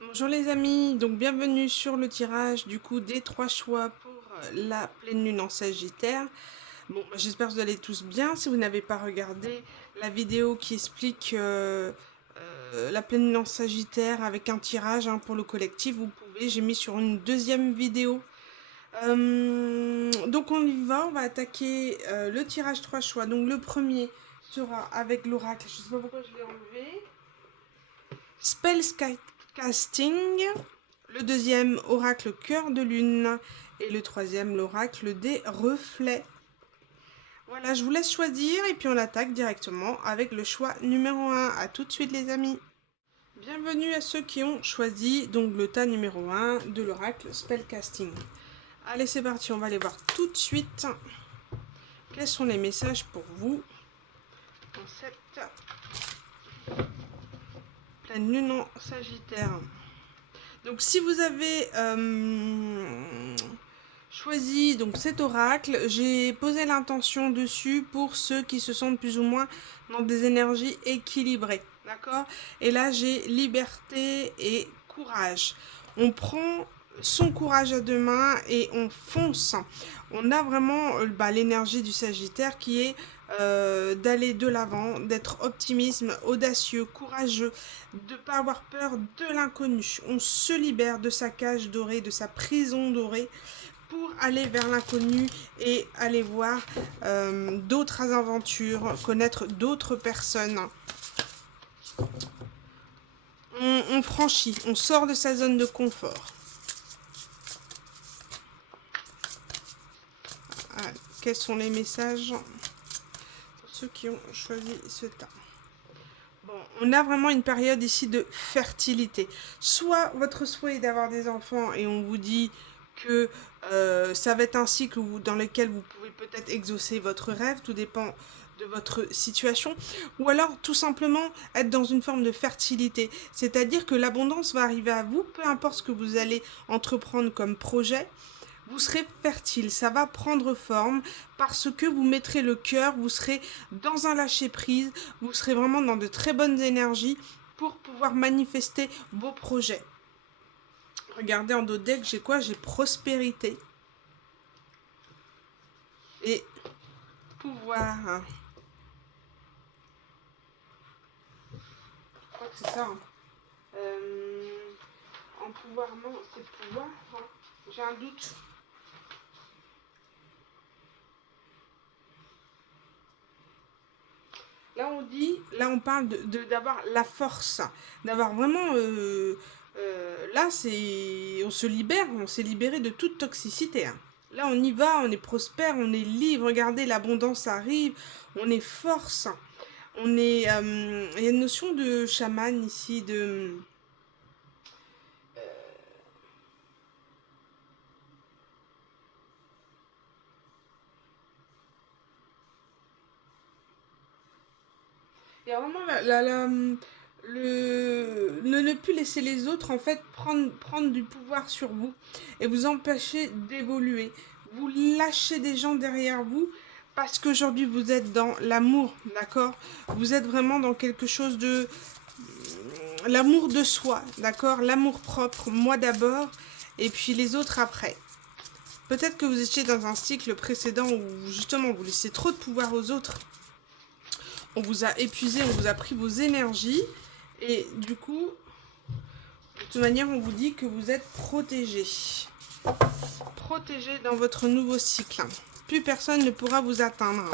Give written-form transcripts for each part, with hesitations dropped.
Bonjour les amis, donc bienvenue sur le tirage du coup des 3 choix pour la pleine lune en Sagittaire. Bon, j'espère que vous allez tous bien. Si vous n'avez pas regardé la vidéo qui explique la pleine lune en Sagittaire avec un tirage pour le collectif, vous pouvez, j'ai mis sur une deuxième vidéo. Donc on y va, on va attaquer le tirage 3 choix. Donc le premier sera avec l'oracle, je sais pas pourquoi je l'ai enlevé. Spell casting, le deuxième oracle cœur de lune et le troisième l'oracle des reflets. Voilà, je vous laisse choisir et puis on attaque directement avec le choix numéro 1. A tout de suite les amis. Bienvenue à ceux qui ont choisi donc le tas numéro 1 de l'oracle spellcasting. Allez c'est parti, on va aller voir tout de suite quels sont les messages pour vous en cette pleine lune en Sagittaire. Donc si vous avez choisi donc cet oracle, j'ai posé l'intention dessus pour ceux qui se sentent plus ou moins dans des énergies équilibrées, d'accord? Et là j'ai liberté et courage. On prend son courage à deux mains et on fonce. On a vraiment l'énergie du Sagittaire qui est d'aller de l'avant, d'être optimiste, audacieux, courageux, de ne pas avoir peur de l'inconnu. On se libère de sa cage dorée, de sa prison dorée pour aller vers l'inconnu et aller voir d'autres aventures, connaître d'autres personnes. On franchit, on sort de sa zone de confort. Voilà. Quels sont les messages pour ceux qui ont choisi ce tas? Bon, on a vraiment une période ici de fertilité. Soit votre souhait est d'avoir des enfants et on vous dit que ça va être un cycle dans lequel vous pouvez peut-être exaucer votre rêve, tout dépend de votre situation, ou alors tout simplement être dans une forme de fertilité, c'est-à-dire que l'abondance va arriver à vous, peu importe ce que vous allez entreprendre comme projet, vous serez fertile, ça va prendre forme parce que vous mettrez le cœur, vous serez dans un lâcher-prise, vous serez vraiment dans de très bonnes énergies pour pouvoir manifester vos projets. Regardez en dos de deck, j'ai quoi? J'ai prospérité et pouvoir. Je crois que c'est ça. En pouvoir, non, c'est pouvoir. J'ai un doute. Là, on dit, là, on parle d'avoir la force, d'avoir vraiment. Là, on se libère, on s'est libéré de toute toxicité. Là, on y va, on est prospère, on est libre. Regardez, l'abondance arrive, on est force, on est. Il y a une notion de chaman ici, de. Il y a vraiment ne plus laisser les autres en fait prendre du pouvoir sur vous et vous empêcher d'évoluer. Vous lâchez des gens derrière vous parce qu'aujourd'hui vous êtes dans l'amour, d'accord? Vous êtes vraiment dans quelque chose de l'amour de soi, d'accord? L'amour propre, moi d'abord et puis les autres après. Peut-être que vous étiez dans un cycle précédent où justement vous laissez trop de pouvoir aux autres. On vous a épuisé, on vous a pris vos énergies. Et du coup, de toute manière, on vous dit que vous êtes protégé. Protégé dans votre nouveau cycle. Plus personne ne pourra vous atteindre.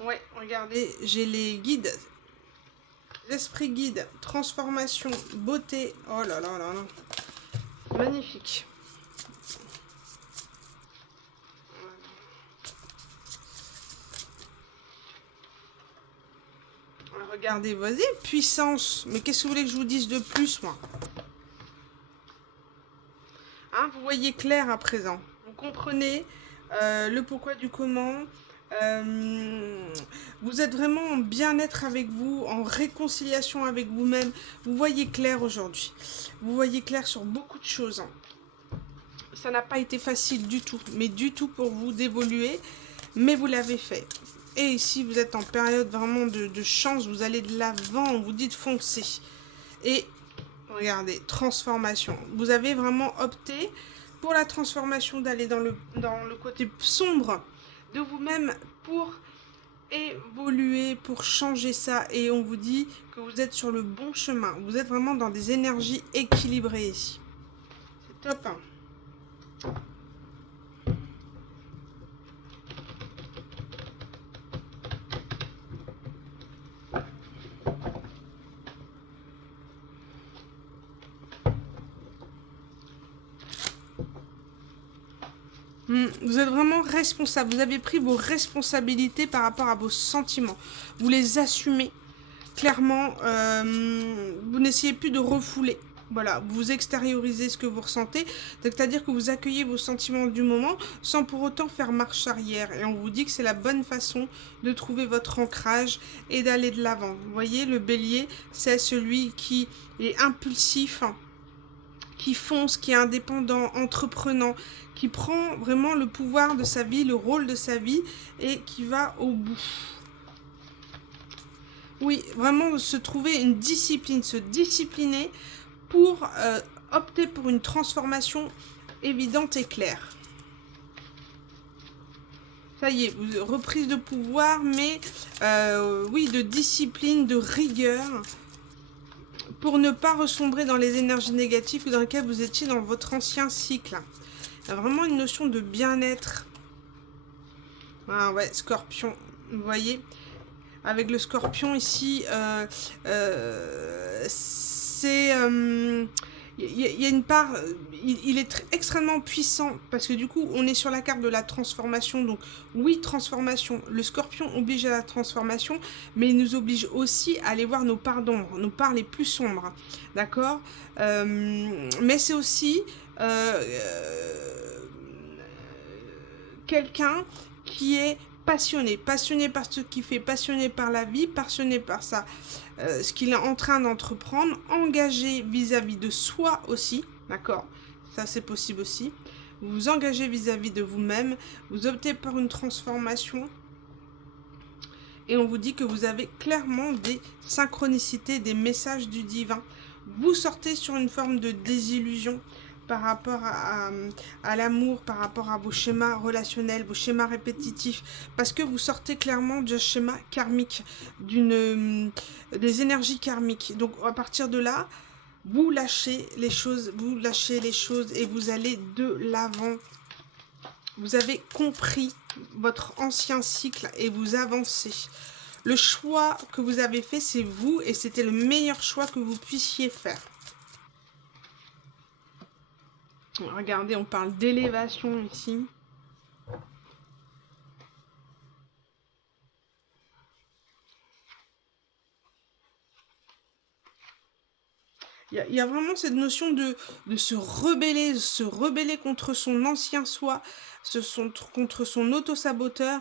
Ouais, regardez, j'ai les guides. L'esprit guide, transformation, beauté. Oh là là là là. Magnifique. Regardez, vas-y, puissance. Mais qu'est-ce que vous voulez que je vous dise de plus, moi? Hein, vous voyez clair à présent. Vous comprenez le pourquoi du comment. Vous êtes vraiment en bien-être avec vous, en réconciliation avec vous-même. Vous voyez clair aujourd'hui. Vous voyez clair sur beaucoup de choses. Ça n'a pas été facile du tout, mais du tout pour vous d'évoluer. Mais vous l'avez fait. Et ici, vous êtes en période vraiment de chance. Vous allez de l'avant. On vous dit de foncer. Et Regardez, transformation. Vous avez vraiment opté pour la transformation, d'aller dans le côté sombre de vous-même pour évoluer, pour changer ça. Et on vous dit que vous êtes sur le bon chemin. Vous êtes vraiment dans des énergies équilibrées ici. C'est top, hein. Vous êtes vraiment responsable. Vous avez pris vos responsabilités par rapport à vos sentiments. Vous les assumez. Clairement, vous n'essayez plus de refouler. Voilà, vous extériorisez ce que vous ressentez. C'est-à-dire que vous accueillez vos sentiments du moment sans pour autant faire marche arrière. Et on vous dit que c'est la bonne façon de trouver votre ancrage et d'aller de l'avant. Vous voyez, le bélier, c'est celui qui est impulsif, qui fonce, qui est indépendant, entreprenant, qui prend vraiment le pouvoir de sa vie, le rôle de sa vie et qui va au bout. Oui, vraiment se trouver une discipline, se discipliner pour opter pour une transformation évidente et claire. Ça y est, reprise de pouvoir, mais oui, de discipline, de rigueur, pour ne pas ressombrer dans les énergies négatives dans lesquelles vous étiez dans votre ancien cycle. Il y a vraiment une notion de bien-être. Ah ouais, Scorpion, vous voyez, avec le Scorpion ici, c'est... Il y a une part, il est extrêmement puissant, parce que du coup, on est sur la carte de la transformation, donc oui, transformation. Le Scorpion oblige à la transformation, mais il nous oblige aussi à aller voir nos parts d'ombre, nos parts les plus sombres, d'accord, mais c'est aussi quelqu'un qui est passionné par ce qu'il fait, passionné par la vie, passionné par ça, ce qu'il est en train d'entreprendre, engagé vis-à-vis de soi aussi, d'accord? Ça c'est possible aussi. Vous vous engagez vis-à-vis de vous-même, vous optez pour une transformation et on vous dit que vous avez clairement des synchronicités, des messages du divin. Vous sortez sur une forme de désillusion par rapport à l'amour, par rapport à vos schémas relationnels, vos schémas répétitifs, parce que vous sortez clairement d'un schéma karmique, des énergies karmiques. Donc à partir de là, vous lâchez les choses et vous allez de l'avant. Vous avez compris votre ancien cycle et vous avancez. Le choix que vous avez fait, c'est vous, et c'était le meilleur choix que vous puissiez faire. Regardez, on parle d'élévation ici. Il y a vraiment cette notion de se rebeller contre son ancien soi, contre son auto-saboteur,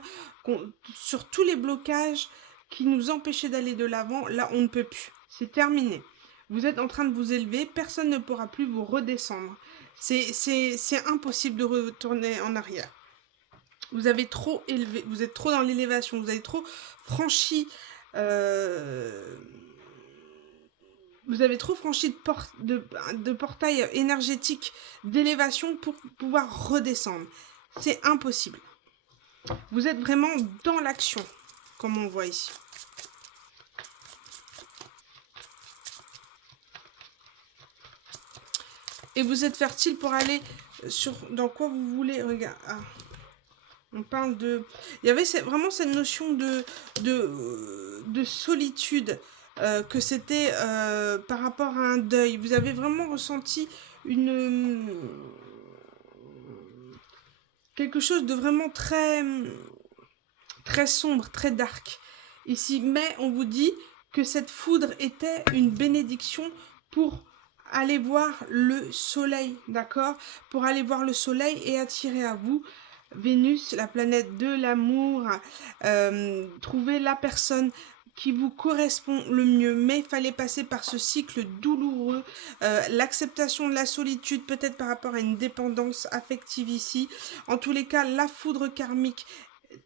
sur tous les blocages qui nous empêchaient d'aller de l'avant. Là, on ne peut plus. C'est terminé. Vous êtes en train de vous élever, personne ne pourra plus vous redescendre. C'est impossible de retourner en arrière. Vous avez trop élevé, vous êtes trop dans l'élévation, vous avez trop franchi... Vous avez trop franchi de portail énergétique d'élévation pour pouvoir redescendre. C'est impossible. Vous êtes vraiment dans l'action, comme on voit ici. Et vous êtes fertile pour aller dans quoi vous voulez. Regarde. Ah. On parle de... Il y avait vraiment cette notion de solitude. Que c'était par rapport à un deuil. Vous avez vraiment ressenti quelque chose de vraiment très, très sombre, très dark ici. Mais on vous dit que cette foudre était une bénédiction pour aller voir le soleil, d'accord? Pour aller voir le soleil et attirer à vous Vénus, la planète de l'amour, trouver la personne qui vous correspond le mieux, mais il fallait passer par ce cycle douloureux, l'acceptation de la solitude, peut-être par rapport à une dépendance affective ici. En tous les cas, la foudre karmique,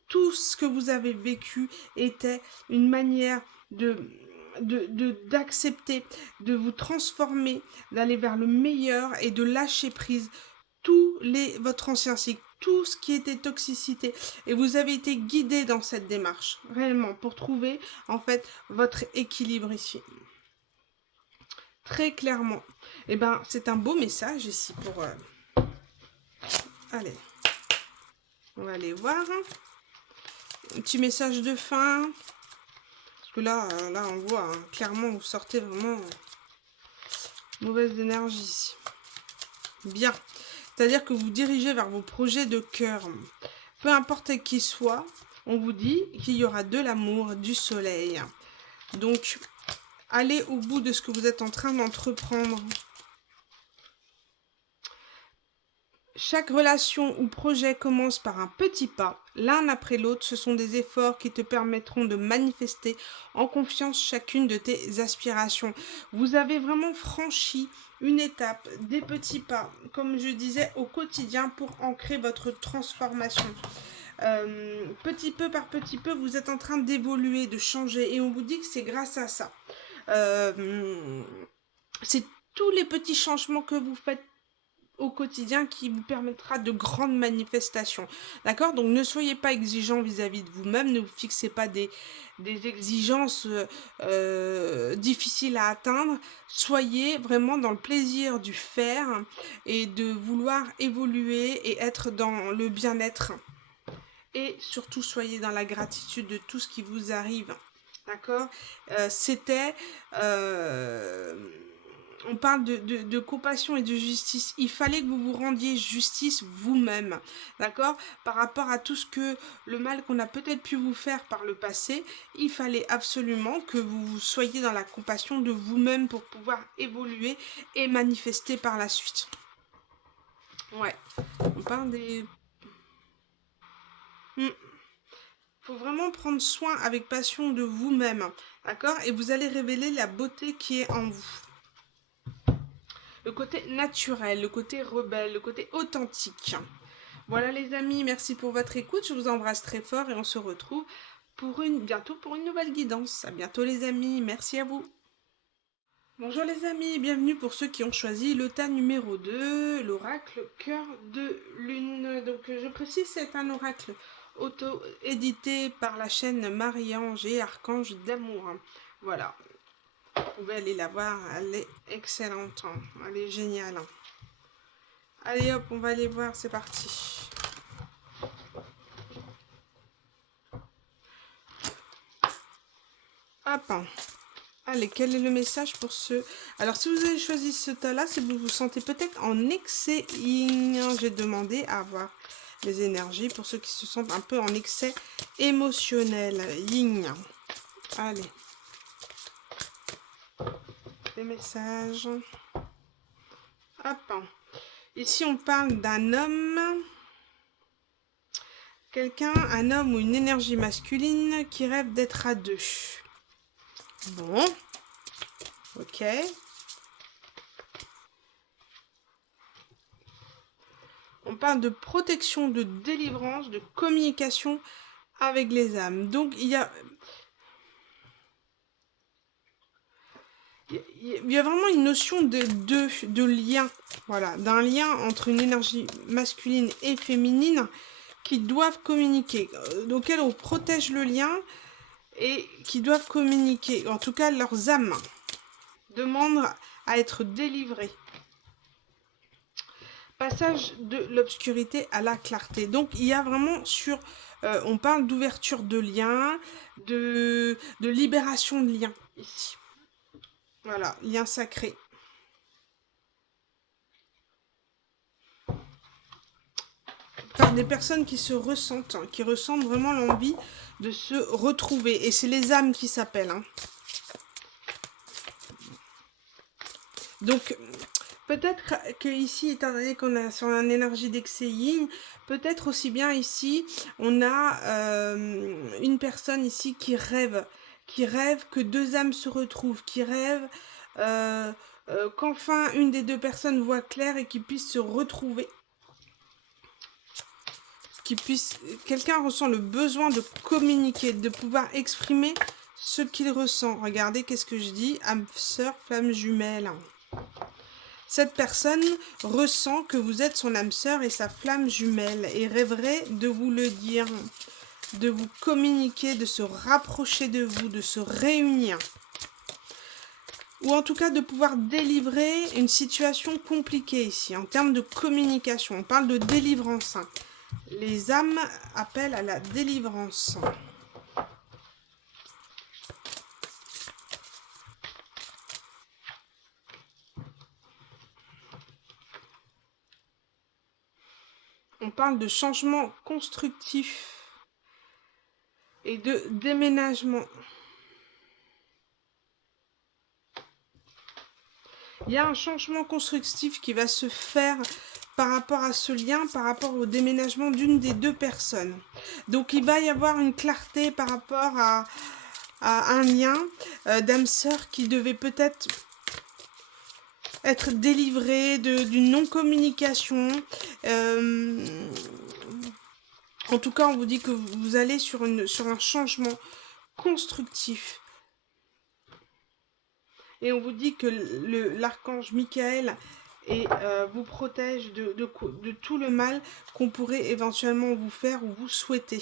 tout ce que vous avez vécu était une manière de d'accepter, de vous transformer, d'aller vers le meilleur et de lâcher prise votre ancien cycle, tout ce qui était toxicité. Et vous avez été guidé dans cette démarche, réellement, pour trouver en fait votre équilibre ici. Très clairement. Et ben, c'est un beau message ici pour... Allez, on va aller voir. Un petit message de fin. Parce que là on voit, hein, clairement, vous sortez vraiment mauvaise énergie ici. Bien. C'est-à-dire que vous dirigez vers vos projets de cœur. Peu importe qui soit, on vous dit qu'il y aura de l'amour, du soleil. Donc, allez au bout de ce que vous êtes en train d'entreprendre. Chaque relation ou projet commence par un petit pas, l'un après l'autre. Ce sont des efforts qui te permettront de manifester en confiance chacune de tes aspirations. Vous avez vraiment franchi une étape, des petits pas, comme je disais, au quotidien pour ancrer votre transformation. Petit peu par petit peu, vous êtes en train d'évoluer, de changer, et on vous dit que c'est grâce à ça. C'est tous les petits changements que vous faites au quotidien qui vous permettra de grandes manifestations. D'accord? Donc ne soyez pas exigeant vis-à-vis de vous-même, ne vous fixez pas des exigences difficiles à atteindre. Soyez vraiment dans le plaisir du faire et de vouloir évoluer et être dans le bien-être. Et surtout, soyez dans la gratitude de tout ce qui vous arrive. D'accord? C'était... on parle de compassion et de justice. Il fallait que vous vous rendiez justice vous-même, d'accord? Par rapport à tout ce que le mal qu'on a peut-être pu vous faire par le passé, il fallait absolument que vous soyez dans la compassion de vous-même pour pouvoir évoluer et manifester par la suite. Ouais, on parle des... Faut vraiment prendre soin avec passion de vous-même, d'accord? Et vous allez révéler la beauté qui est en vous. Le côté naturel, le côté rebelle, le côté authentique. Voilà les amis, merci pour votre écoute, je vous embrasse très fort et on se retrouve bientôt pour une nouvelle guidance. À bientôt les amis, merci à vous. Bonjour les amis, bienvenue pour ceux qui ont choisi le tas numéro 2, l'oracle cœur de lune. Donc je précise, c'est un oracle auto-édité par la chaîne Marie-Ange et Archange d'amour. Voilà. Vous pouvez aller la voir, elle est excellente, hein. Elle est géniale. Allez hop, on va aller voir, c'est parti. Hop. Allez, quel est le message pour ceux... Alors, si vous avez choisi ce tas-là, c'est que vous vous sentez peut-être en excès yin. J'ai demandé à avoir les énergies pour ceux qui se sentent un peu en excès émotionnel. Yin. Allez. Les messages. Hop. Ici, on parle d'un homme, un homme ou une énergie masculine qui rêve d'être à deux. Bon. Ok. On parle de protection, de délivrance, de communication avec les âmes. Donc, il y a vraiment une notion de lien, voilà, d'un lien entre une énergie masculine et féminine qui doivent communiquer, auquel on protège le lien et qui doivent communiquer. En tout cas, leurs âmes demandent à être délivrées. Passage de l'obscurité à la clarté. Donc, il y a vraiment on parle d'ouverture de liens, de libération de liens ici. Voilà, lien sacré. Par des personnes qui se ressentent, hein, qui ressentent vraiment l'envie de se retrouver. Et c'est les âmes qui s'appellent. Hein. Donc, peut-être que ici, étant donné qu'on a sur une énergie d'excès yin, peut-être aussi bien ici, on a une personne ici qui rêve que deux âmes se retrouvent, qui rêve qu'enfin une des deux personnes voit clair et qu'ils puissent se retrouver. Quelqu'un ressent le besoin de communiquer, de pouvoir exprimer ce qu'il ressent. Regardez, qu'est-ce que je dis? Âme sœur, flamme jumelle. Cette personne ressent que vous êtes son âme sœur et sa flamme jumelle et rêverait de vous le dire, de vous communiquer, de se rapprocher de vous, de se réunir. Ou en tout cas de pouvoir délivrer une situation compliquée ici, en termes de communication. On parle de délivrance. Les âmes appellent à la délivrance. On parle de changement constructif et de déménagement. Il y a un changement constructif qui va se faire par rapport à ce lien, par rapport au déménagement d'une des deux personnes. Donc il va y avoir une clarté par rapport à un lien d'âme sœur qui devait peut-être être délivré d'une non-communication. En tout cas, on vous dit que vous allez sur un changement constructif. Et on vous dit que l'archange Michael vous protège de tout le mal qu'on pourrait éventuellement vous faire ou vous souhaiter.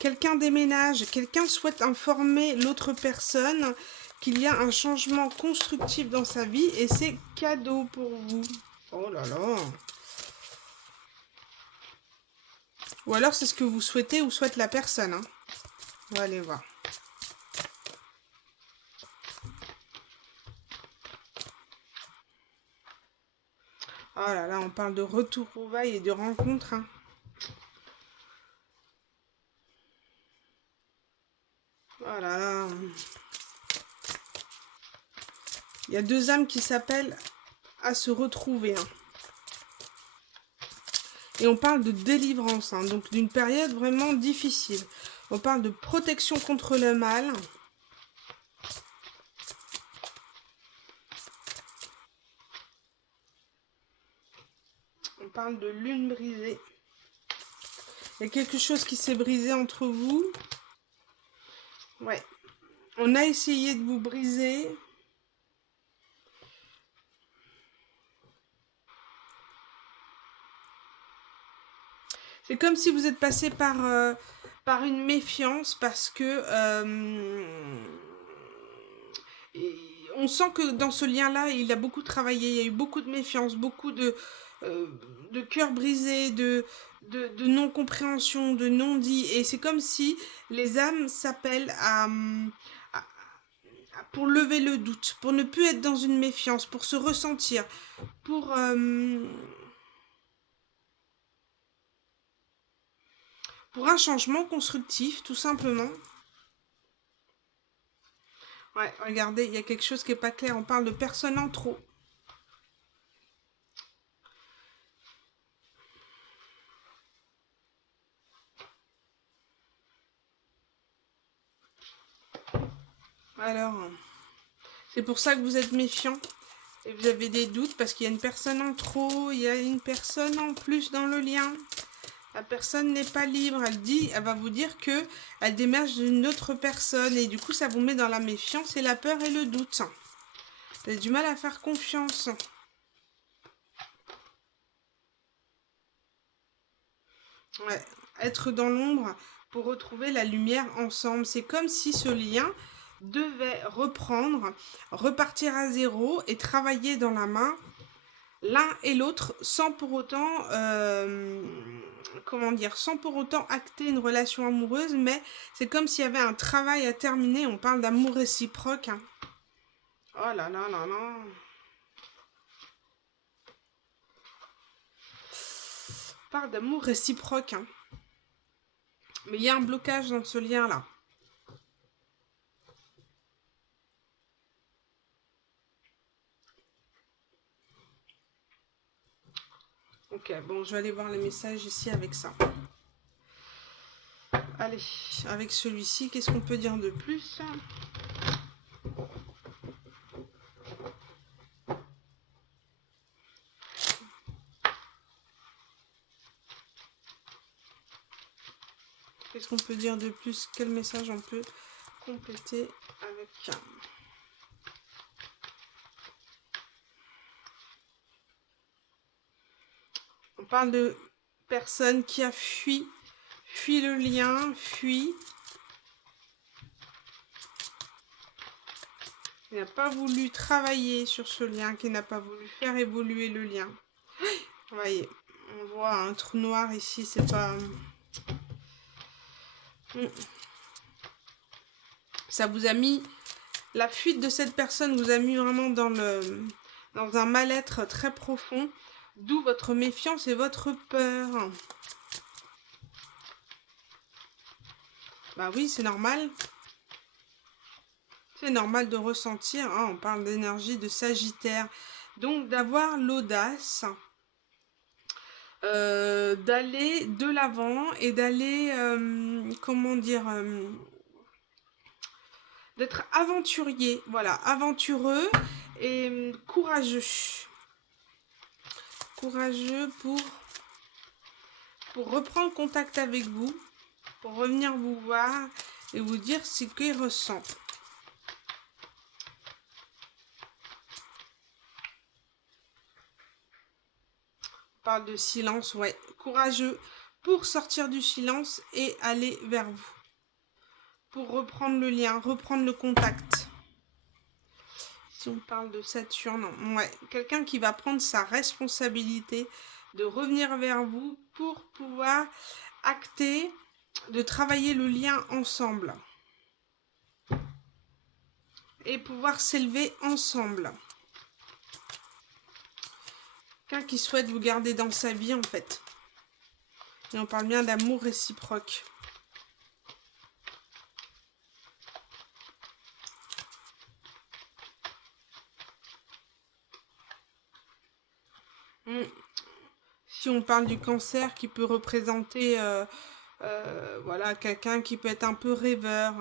Quelqu'un déménage, quelqu'un souhaite informer l'autre personne qu'il y a un changement constructif dans sa vie et c'est cadeau pour vous. Oh là là! Ou alors c'est ce que vous souhaitez ou souhaite la personne. Hein. On va aller voir. Oh là là, on parle de retrouvailles et de rencontres. Hein. Oh là là. Il y a deux âmes qui s'appellent à se retrouver. Hein. Et on parle de délivrance, hein, donc d'une période vraiment difficile. On parle de protection contre le mal. On parle de lune brisée. Il y a quelque chose qui s'est brisé entre vous. Ouais. On a essayé de vous briser. C'est comme si vous êtes passé par une méfiance parce que on sent que dans ce lien-là, il a beaucoup travaillé, il y a eu beaucoup de méfiance, beaucoup de cœurs brisés, de non-compréhension, de non-dit. Et c'est comme si les âmes s'appellent pour lever le doute, pour ne plus être dans une méfiance, pour se ressentir, pour un changement constructif, tout simplement. Ouais, regardez, il y a quelque chose qui n'est pas clair. On parle de personnes en trop. Alors, c'est pour ça que vous êtes méfiant. Et vous avez des doutes parce qu'il y a une personne en trop, il y a une personne en plus dans le lien. La personne n'est pas libre, elle va vous dire que elle démerge d'une autre personne et du coup ça vous met dans la méfiance et la peur et le doute. Vous avez du mal à faire confiance. Ouais, être dans l'ombre pour retrouver la lumière ensemble. C'est comme si ce lien devait repartir à zéro et travailler dans la main l'un et l'autre sans pour autant sans pour autant acter une relation amoureuse, mais c'est comme s'il y avait un travail à terminer. On parle d'amour réciproque. Hein. Oh là là là là. On parle d'amour réciproque. Hein. Mais il y a un blocage dans ce lien-là. Ok, bon, je vais aller voir les messages ici avec ça. Allez, avec celui-ci, qu'est-ce qu'on peut dire de plus ? Qu'est-ce qu'on peut dire de plus? Quel message on peut compléter avec un... On parle de personne qui a fui le lien, fui. Qui n'a pas voulu travailler sur ce lien, qui n'a pas voulu faire évoluer le lien. Vous voyez, on voit un trou noir ici, c'est pas... Ça vous a mis... La fuite de cette personne vous a mis vraiment dans un mal-être très profond, d'où votre méfiance et votre peur. Bah oui, c'est normal. C'est normal de ressentir, hein, on parle d'énergie de Sagittaire. Donc d'avoir l'audace d'aller de l'avant et d'aller, comment dire, d'être aventurier, voilà, aventureux et courageux. Courageux pour reprendre contact avec vous, pour revenir vous voir et vous dire ce qu'il ressent. On parle de silence, ouais, courageux pour sortir du silence et aller vers vous. Pour reprendre le lien, reprendre le contact. Si on parle de Saturne, ouais, quelqu'un qui va prendre sa responsabilité de revenir vers vous pour pouvoir acter, de travailler le lien ensemble. Et pouvoir s'élever ensemble. Quelqu'un qui souhaite vous garder dans sa vie, en fait. Et on parle bien d'amour réciproque. Si on parle du cancer qui peut représenter voilà, quelqu'un qui peut être un peu rêveur,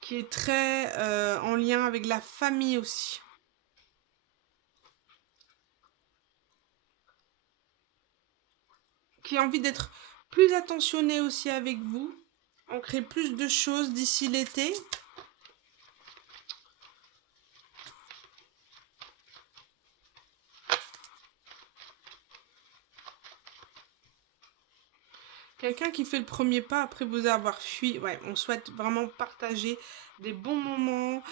qui est très en lien avec la famille aussi. Qui a envie d'être plus attentionné aussi avec vous. On crée plus de choses d'ici l'été. Quelqu'un qui fait le premier pas après vous avoir fui. Ouais, on souhaite vraiment partager des bons moments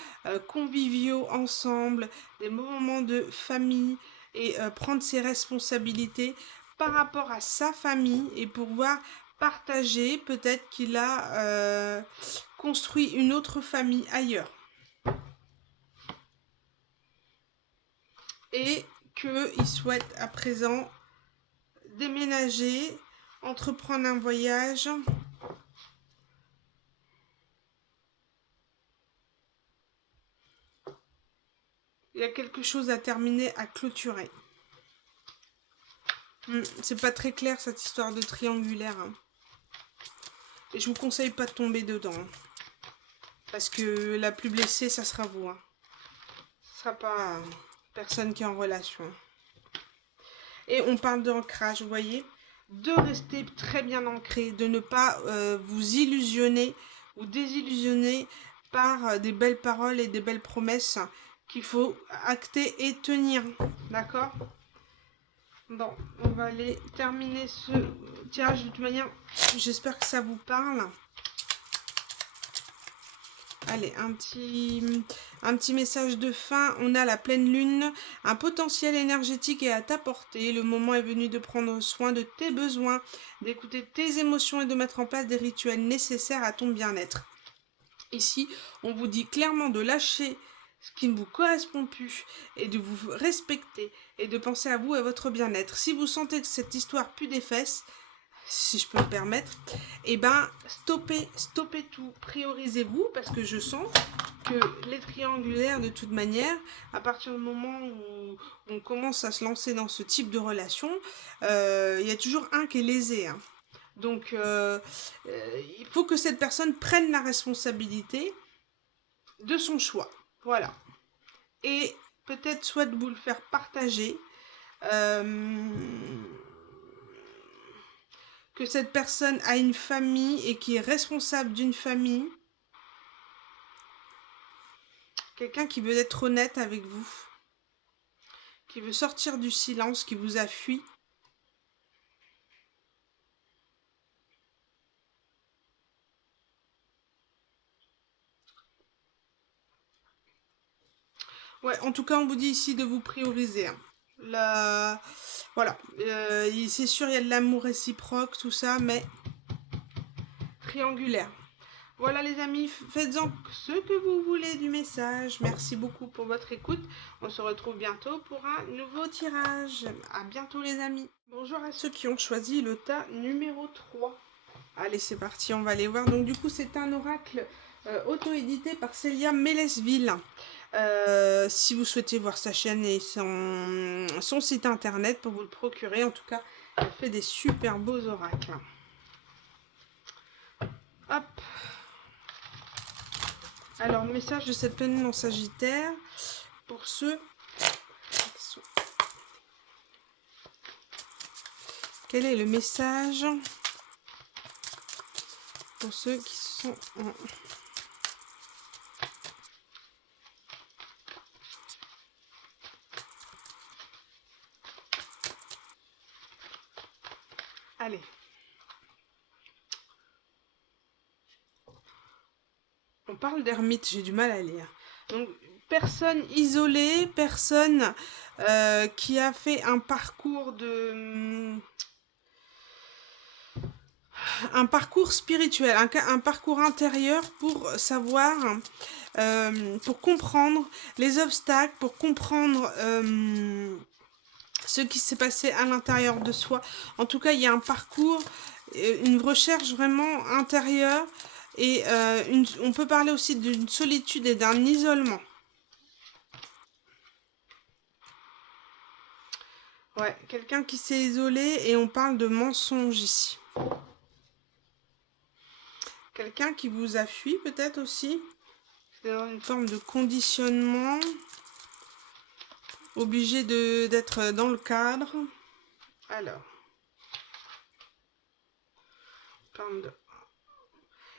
conviviaux ensemble, des bons moments de famille et prendre ses responsabilités par rapport à sa famille et pouvoir partager. Peut-être qu'il a construit une autre famille ailleurs. Et qu'il souhaite à présent déménager, entreprendre un voyage. Il y a quelque chose à terminer, à clôturer. C'est pas très clair cette histoire de triangulaire. Hein. Et je vous conseille pas de tomber dedans. Hein. Parce que la plus blessée, ça sera vous. Hein. Ce sera pas personne qui est en relation. Et on parle d'ancrage, vous voyez. De rester très bien ancré, de ne pas vous illusionner ou désillusionner par des belles paroles et des belles promesses qu'il faut acter et tenir. D'accord ? Bon, on va aller terminer ce tirage de toute manière. J'espère que ça vous parle. Allez, un petit message de fin. On a la pleine lune. Un potentiel énergétique est à ta portée. Le moment est venu de prendre soin de tes besoins, d'écouter tes émotions et de mettre en place des rituels nécessaires à ton bien-être. Ici, on vous dit clairement de lâcher ce qui ne vous correspond plus et de vous respecter et de penser à vous et à votre bien-être. Si vous sentez que cette histoire pue des fesses, si je peux me permettre, et ben stoppez tout, priorisez-vous parce que je sens que les triangulaires de toute manière, à partir du moment où on commence à se lancer dans ce type de relation, il y a toujours un qui est lésé. Hein. Donc il faut que cette personne prenne la responsabilité de son choix. Voilà. Et peut-être souhaite vous le faire partager. que cette personne a une famille et qui est responsable d'une famille. Quelqu'un qui veut être honnête avec vous, qui veut sortir du silence, qui vous a fui. Ouais, en tout cas, on vous dit ici de vous prioriser. Hein. Voilà, c'est sûr, il y a de l'amour réciproque, tout ça, mais triangulaire. Voilà les amis, faites-en ce que vous voulez du message. Merci beaucoup pour votre écoute. On se retrouve bientôt pour un nouveau tirage. À bientôt les amis. Bonjour à ceux qui ont choisi le tas numéro 3. Allez, c'est parti, on va aller voir. Donc du coup, c'est un oracle auto-édité par Célia Mélesville. Si vous souhaitez voir sa chaîne et son site internet pour vous le procurer, en tout cas, elle fait des super beaux oracles. Hop. Alors, le message de cette pleine lune en Sagittaire, pour ceux qui sont... Quel est le message pour ceux qui sont en... Allez. On parle d'ermite, j'ai du mal à lire. Donc, personne isolée, personne qui a fait un parcours un parcours spirituel, un parcours intérieur pour savoir, pour comprendre les obstacles, pour comprendre ce qui s'est passé à l'intérieur de soi. En tout cas, il y a un parcours, une recherche vraiment intérieure et on peut parler aussi d'une solitude et d'un isolement. Ouais, quelqu'un qui s'est isolé et on parle de mensonge ici. Quelqu'un qui vous a fui peut-être aussi. C'est une forme de conditionnement. Obligé d'être dans le cadre. Alors.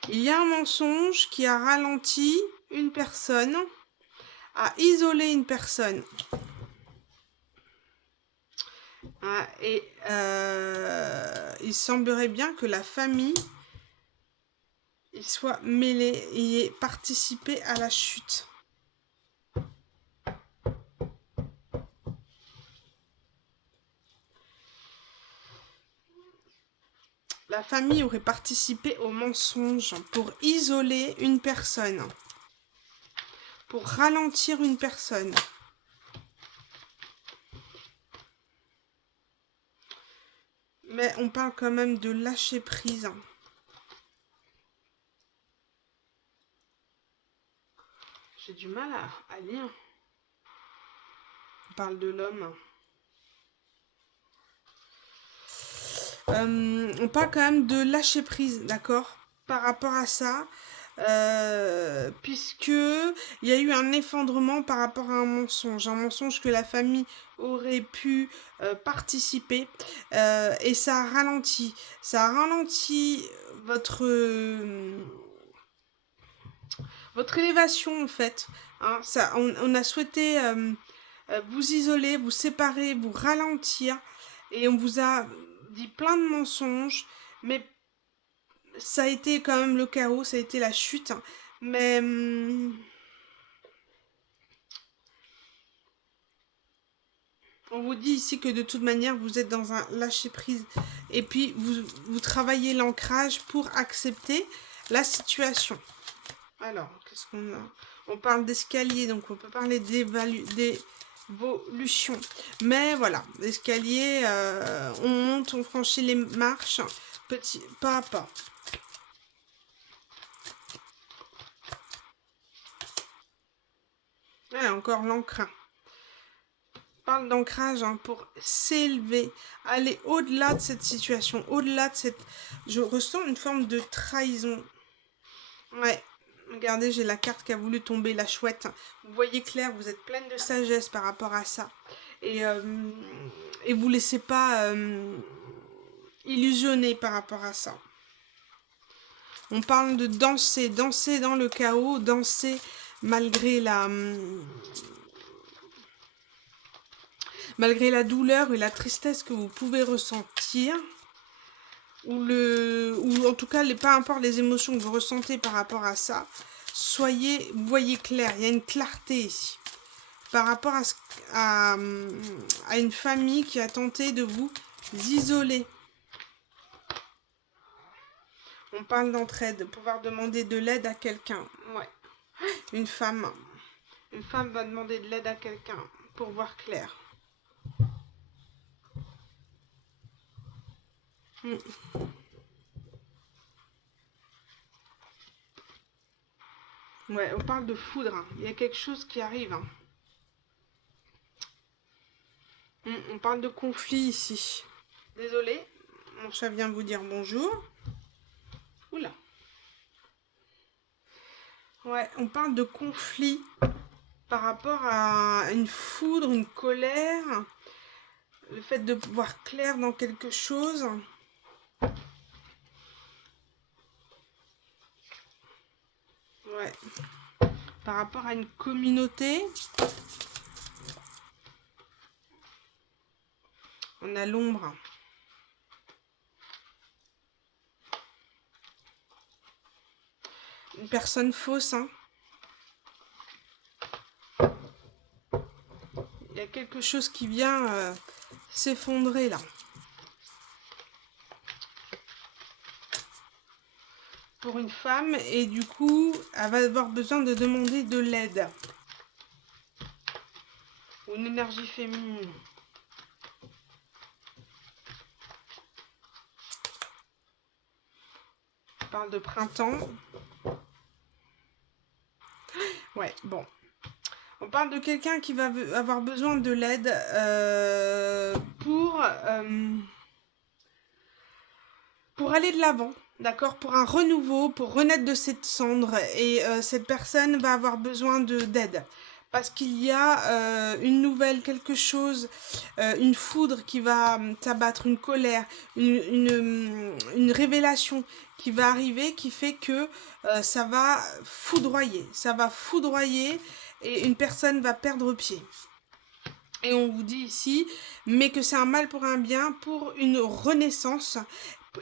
Il y a un mensonge qui a ralenti une personne, a isolé une personne. Et il semblerait bien que la famille y soit mêlée et y ait participé à la chute. La famille aurait participé au mensonge pour isoler une personne, pour ralentir une personne. Mais on parle quand même de lâcher prise. J'ai du mal à lire. On parle de l'homme. On parle quand même de lâcher prise, d'accord, par rapport à ça, puisque il y a eu un effondrement par rapport à un mensonge que la famille aurait pu participer, et ça a ralenti votre élévation en fait. Hein, on a souhaité vous isoler, vous séparer, vous ralentir, et on vous a dit plein de mensonges, mais ça a été quand même le chaos, ça a été la chute. Mais on vous dit ici que de toute manière, vous êtes dans un lâcher-prise. Et puis, vous travaillez l'ancrage pour accepter la situation. Alors, qu'est-ce qu'on a? On parle d'escalier, donc on peut parler d'évolution. Mais voilà, l'escalier, on monte, on franchit les marches, petit pas à pas. Ouais, encore l'ancre. Parle d'ancrage pour s'élever, aller au-delà de cette situation, au-delà de cette... Je ressens une forme de trahison. Ouais, regardez, j'ai la carte qui a voulu tomber, la chouette. Vous voyez clair, vous êtes pleine de sagesse par rapport à ça. Et vous laissez pas illusionné par rapport à ça. On parle de danser, danser dans le chaos, danser malgré la douleur et la tristesse que vous pouvez ressentir. Ou en tout cas, peu importe les émotions que vous ressentez par rapport à ça, voyez clair, il y a une clarté ici. Par rapport à une famille qui a tenté de vous isoler. On parle d'entraide, de pouvoir demander de l'aide à quelqu'un. Ouais. Une femme va demander de l'aide à quelqu'un pour voir clair. Ouais, on parle de foudre. Hein. Il y a quelque chose qui arrive. Hein. On parle de conflit ici. Désolée, mon chat vient vous dire bonjour. Oula. Ouais, on parle de conflit par rapport à une foudre, une colère. Le fait de voir clair dans quelque chose. Ouais. Par rapport à une communauté. On a l'ombre. Une personne fausse. Hein. Il y a quelque chose qui vient s'effondrer là. Pour une femme. Et du coup, elle va avoir besoin de demander de l'aide. Ou une énergie féminine. On parle de printemps. Ouais, bon. On parle de quelqu'un qui va avoir besoin de l'aide pour aller de l'avant, d'accord, pour un renouveau, pour renaître de cette cendre. Et cette personne va avoir besoin d'aide. Parce qu'il y a une nouvelle, quelque chose, une foudre qui va s'abattre, une colère, une révélation qui va arriver, qui fait que ça va foudroyer. Ça va foudroyer et une personne va perdre pied. Et on vous dit ici, mais que c'est un mal pour un bien, pour une renaissance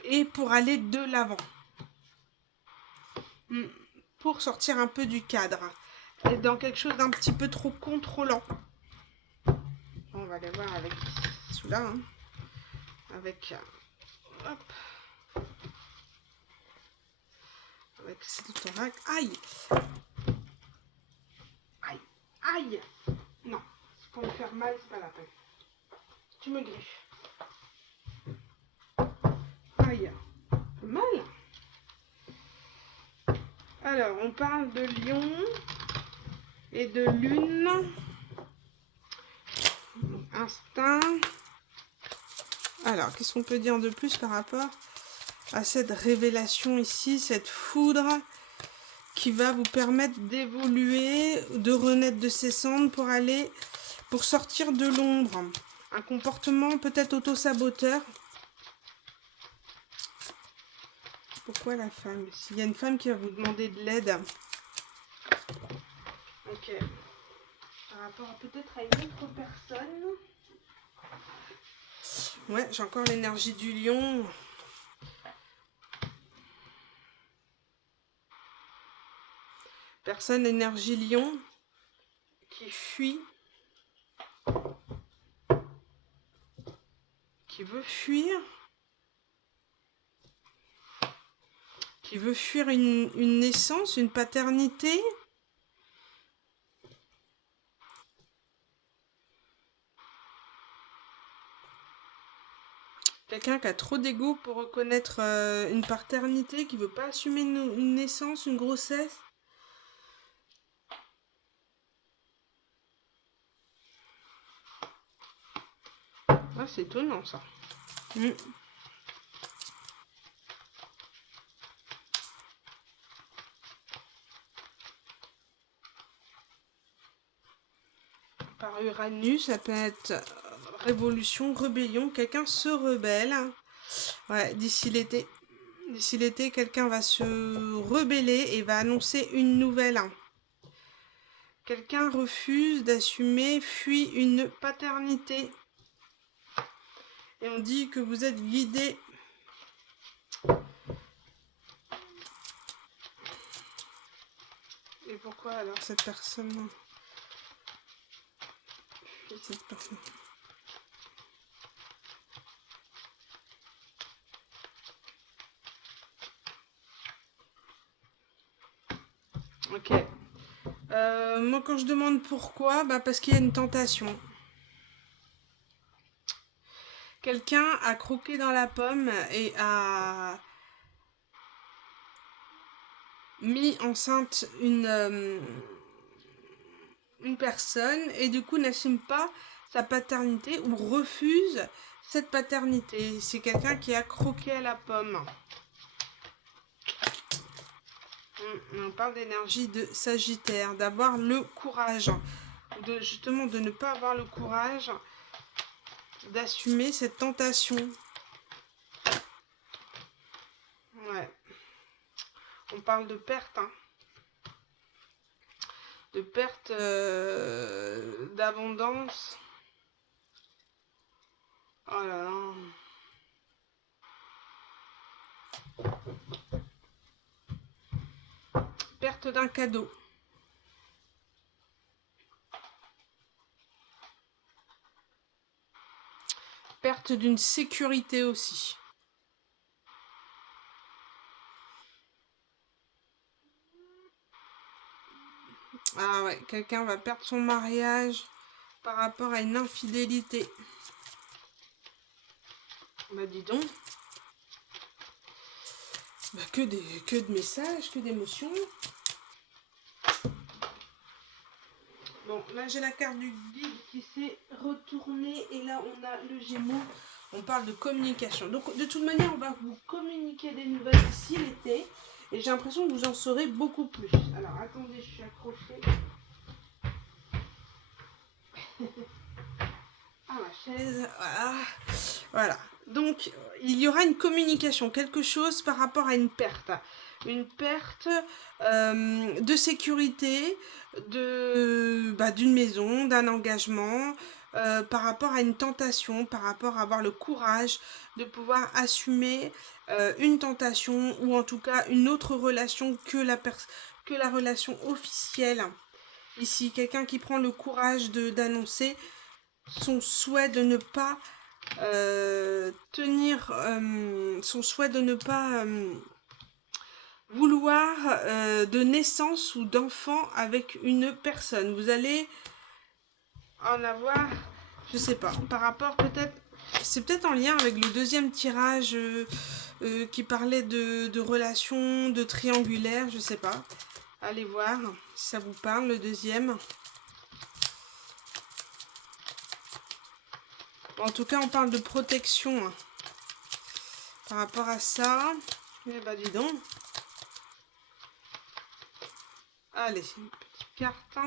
et pour aller de l'avant. Pour sortir un peu du cadre. Et dans quelque chose d'un petit peu trop contrôlant. On va aller voir avec celui-là. Hein. Avec... hop. Avec cette thorax. Aïe. Aïe. Aïe. Non. Pour me faire mal, c'est pas la peine. Tu me griffes. Aïe. Mal. Alors, on parle de lion et de lune. Instinct. Alors, qu'est-ce qu'on peut dire de plus par rapport à cette révélation ici, cette foudre qui va vous permettre d'évoluer, de renaître de ses cendres pour sortir de l'ombre. Un comportement peut-être auto-saboteur. Pourquoi la femme? S'il y a une femme qui va vous demander de l'aide. Ok. Par rapport peut-être à une autre personne. Ouais, j'ai encore l'énergie du lion. Personne énergie lion qui fuit. Qui veut fuir. Qui veut fuir une naissance, une paternité. Quelqu'un qui a trop d'ego pour reconnaître une paternité, qui veut pas assumer une naissance, une grossesse. Ah, c'est étonnant ça. Par Uranus, ça peut être révolution, rébellion. Quelqu'un se rebelle. Ouais, d'ici l'été. D'ici l'été, quelqu'un va se rebeller et va annoncer une nouvelle. Quelqu'un refuse d'assumer, fuit une paternité. Et on dit que vous êtes guidé. Et pourquoi alors cette personne... Cette personne... Ok. Moi, quand je demande pourquoi, bah parce qu'il y a une tentation. Quelqu'un a croqué dans la pomme et a mis enceinte une personne et du coup n'assume pas sa paternité ou refuse cette paternité. C'est quelqu'un qui a croqué à la pomme. On parle d'énergie de Sagittaire, d'avoir le courage, justement de ne pas avoir le courage d'assumer cette tentation. Ouais. On parle de perte, hein. De perte d'abondance. Oh là là. Perte d'un cadeau. Perte d'une sécurité aussi. Ah ouais, quelqu'un va perdre son mariage par rapport à une infidélité. Bah dis donc. Bah que de messages, que d'émotions. Bon, là j'ai la carte du guide qui s'est retournée et là on a le Gémeaux. On parle de communication. Donc de toute manière, on va vous communiquer des nouvelles d'ici l'été. Et j'ai l'impression que vous en saurez beaucoup plus. Alors attendez, je suis accrochée. Ah ma chaise, voilà. Voilà. Donc il y aura une communication, quelque chose par rapport à une perte. Une perte de sécurité, d'une maison, d'un engagement, par rapport à une tentation, par rapport à avoir le courage de pouvoir assumer une tentation ou en tout cas une autre relation que la relation officielle. Ici, quelqu'un qui prend le courage d'annoncer son souhait de ne pas son souhait de ne pas vouloir de naissance ou d'enfant avec une personne. Vous allez en avoir, je sais pas, par rapport peut-être, c'est peut-être en lien avec le deuxième tirage qui parlait de relations, de triangulaire, je sais pas. Allez voir si ça vous parle, le deuxième. En tout cas, on parle de protection hein, par rapport à ça. Eh ben, dis donc. Allez, une petite carte.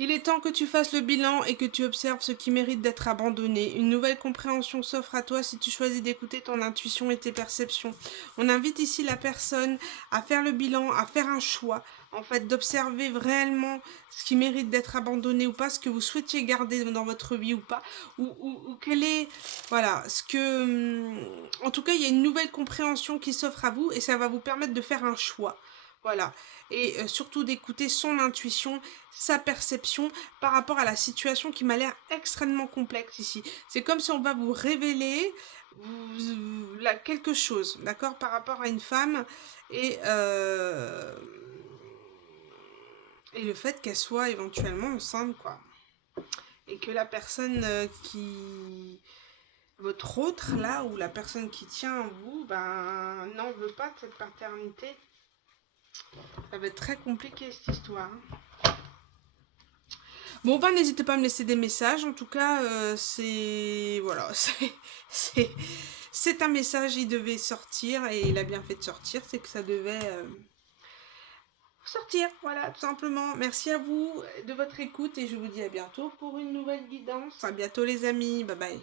Il est temps que tu fasses le bilan et que tu observes ce qui mérite d'être abandonné. Une nouvelle compréhension s'offre à toi si tu choisis d'écouter ton intuition et tes perceptions. On invite ici la personne à faire le bilan, à faire un choix, en fait, d'observer réellement ce qui mérite d'être abandonné ou pas, ce que vous souhaitiez garder dans votre vie ou pas, ou quel est, voilà, ce que... En tout cas, il y a une nouvelle compréhension qui s'offre à vous et ça va vous permettre de faire un choix. Voilà, et surtout d'écouter son intuition, sa perception par rapport à la situation qui m'a l'air extrêmement complexe ici. C'est comme si on va vous révéler quelque chose, d'accord, par rapport à une femme et le fait qu'elle soit éventuellement enceinte, quoi. Et que la personne votre autre, là, ou la personne qui tient en vous, ben, n'en veut pas de cette paternité. Ça va être très compliqué cette histoire. Bon, ben n'hésitez pas à me laisser des messages. En tout cas, c'est... Voilà, c'est un message, il devait sortir et il a bien fait de sortir. C'est que ça devait sortir, voilà, tout simplement. Merci à vous de votre écoute et je vous dis à bientôt pour une nouvelle guidance. À bientôt les amis, bye bye.